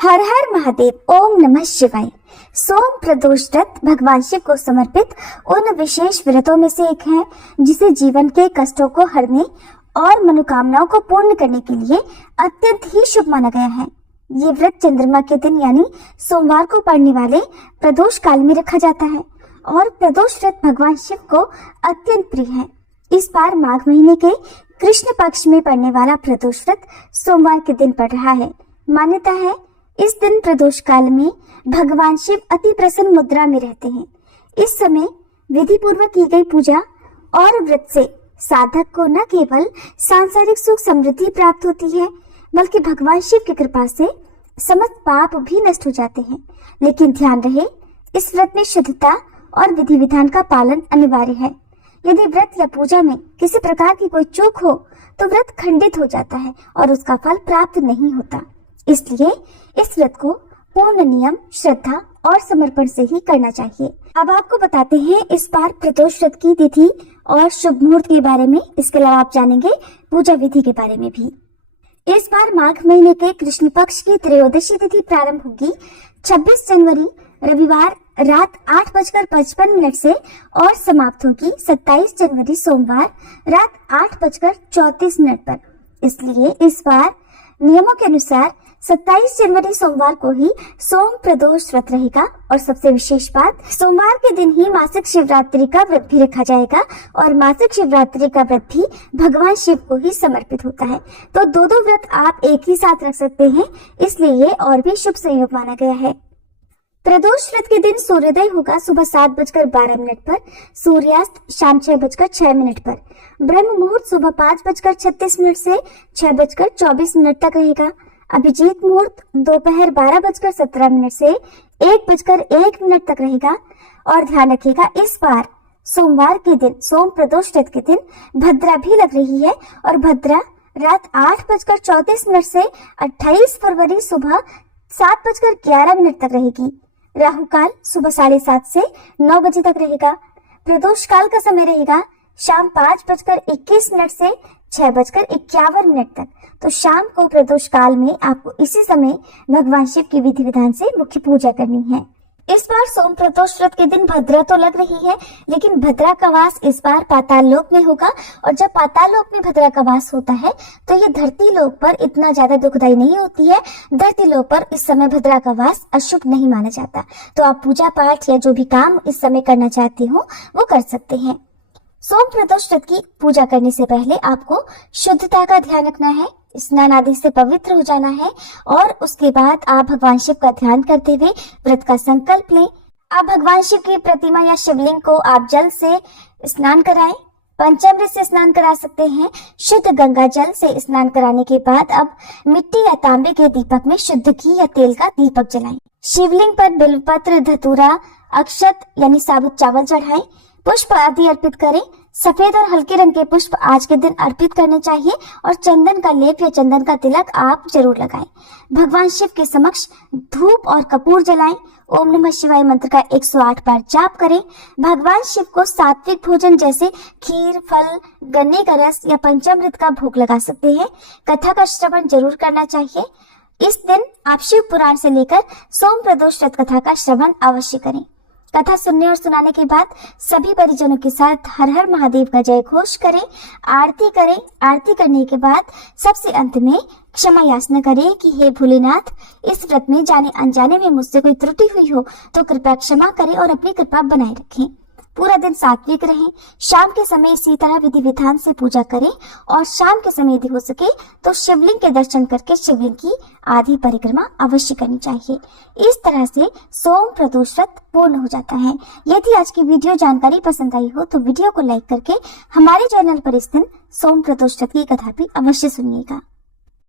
हर हर महादेव। ओम नमः शिवाय। सोम प्रदोष व्रत भगवान शिव को समर्पित उन विशेष व्रतों में से एक है जिसे जीवन के कष्टों को हरने और मनोकामनाओं को पूर्ण करने के लिए अत्यंत ही शुभ माना गया है। ये व्रत चंद्रमा के दिन यानी सोमवार को पड़ने वाले प्रदोष काल में रखा जाता है और प्रदोष व्रत भगवान शिव को अत्यंत प्रिय है। इस बार माघ महीने के कृष्ण पक्ष में पड़ने वाला प्रदोष व्रत सोमवार के दिन पड़ रहा है। मान्यता है इस दिन प्रदोष काल में भगवान शिव अति प्रसन्न मुद्रा में रहते हैं। इस समय विधि पूर्वक की गई पूजा और व्रत से साधक को न केवल सांसारिक सुख समृद्धि प्राप्त होती है बल्कि भगवान शिव की कृपा से समस्त पाप भी नष्ट हो जाते हैं। लेकिन ध्यान रहे, इस व्रत में शुद्धता और विधि विधान का पालन अनिवार्य है। यदि व्रत या पूजा में किसी प्रकार की कोई चूक हो तो व्रत खंडित हो जाता है और उसका फल प्राप्त नहीं होता। इसलिए इस व्रत को पूर्ण नियम, श्रद्धा और समर्पण से ही करना चाहिए। अब आपको बताते हैं इस बार प्रदोष व्रत की तिथि और शुभ मुहूर्त के बारे में। इसके अलावा आप जानेंगे पूजा विधि के बारे में भी। इस बार माघ महीने के कृष्ण पक्ष की त्रयोदशी तिथि प्रारंभ होगी 26 जनवरी रविवार रात 8:55 से और समाप्त होगी 27 जनवरी सोमवार रात 8:34 पर। इसलिए इस बार नियमों के अनुसार 27 जनवरी सोमवार को ही सोम प्रदोष व्रत रहेगा। और सबसे विशेष बात, सोमवार के दिन ही मासिक शिवरात्रि का व्रत भी रखा जाएगा और मासिक शिवरात्रि का व्रत भी भगवान शिव को ही समर्पित होता है। तो दो व्रत आप एक ही साथ रख सकते हैं, इसलिए ये और भी शुभ संयोग माना गया है। प्रदोष व्रत के दिन सूर्योदय होगा सुबह 7:12 पर, सूर्यास्त शाम 6:06 पर। ब्रह्म मुहूर्त सुबह 5:36 से 6:24 तक रहेगा। अभिजीत मुहूर्त दोपहर 12:17 से 1:01 तक रहेगा। और ध्यान रखिएगा, इस बार सोमवार के दिन, सोम प्रदोष व्रत के दिन भद्रा भी लग रही है और भद्रा रात 8:34 से 28 फरवरी सुबह 7:11 तक रहेगी। राहु काल सुबह 7:30 से 9 बजे तक रहेगा। प्रदोष काल का समय रहेगा शाम 5:21 से 6:51 तक। तो शाम को प्रदोष काल में आपको इसी समय भगवान शिव की विधि विधान से मुख्य पूजा करनी है। इस बार सोम प्रदोष व्रत के दिन भद्रा तो लग रही है, लेकिन भद्रा का वास इस बार पाताल लोक में होगा। और जब पाताल लोक में भद्रा का वास होता है तो ये धरती लोक पर इतना ज्यादा दुखदायी नहीं होती है। धरती लोक पर इस समय भद्रा का वास अशुभ नहीं माना जाता। तो आप पूजा पाठ या जो भी काम इस समय करना चाहते हो वो कर सकते हैं। सोम प्रदोष व्रत की पूजा करने से पहले आपको शुद्धता का ध्यान रखना है, स्नान आदि से पवित्र हो जाना है और उसके बाद आप भगवान शिव का ध्यान करते हुए व्रत का संकल्प लें। आप भगवान शिव की प्रतिमा या शिवलिंग को आप जल से स्नान कराएं, पंचामृत से स्नान करा सकते हैं। शुद्ध गंगा जल से स्नान कराने के बाद अब मिट्टी या तांबे के दीपक में शुद्ध घी या तेल का दीपक जलाएं। शिवलिंग पर बिल्वपत्र, धतूरा, अक्षत यानी साबुत चावल चढ़ाएं, पुष्प आदि अर्पित करें। सफेद और हल्के रंग के पुष्प आज के दिन अर्पित करने चाहिए और चंदन का लेप या चंदन का तिलक आप जरूर लगाएं। भगवान शिव के समक्ष धूप और कपूर जलाएं। ओम नमः शिवाय मंत्र का 108 बार जाप करें। भगवान शिव को सात्विक भोजन जैसे खीर, फल, गन्ने का रस या पंचामृत का भोग लगा सकते हैं। कथा का श्रवण जरूर करना चाहिए। इस दिन आप शिव पुराण से लेकर सोम प्रदोष व्रत कथा का श्रवण अवश्य करें। कथा सुनने और सुनाने के बाद सभी परिजनों के साथ हर हर महादेव का जय घोष करें, आरती करें। आरती करने के बाद सबसे अंत में क्षमा याचना करें कि हे भोलेनाथ, इस व्रत में जाने अनजाने में मुझसे कोई त्रुटि हुई हो तो कृपया क्षमा करें और अपनी कृपा बनाए रखें। पूरा दिन सात्विक रहें। शाम के समय इसी तरह विधि विधान से पूजा करें और शाम के समय यदि हो सके तो शिवलिंग के दर्शन करके शिवलिंग की आधी परिक्रमा अवश्य करनी चाहिए। इस तरह से सोम प्रदोष व्रत पूर्ण हो जाता है। यदि आज की वीडियो जानकारी पसंद आई हो तो वीडियो को लाइक करके हमारे चैनल पर स्थित सोम प्रदोष व्रत की कथा भी अवश्य सुनिएगा।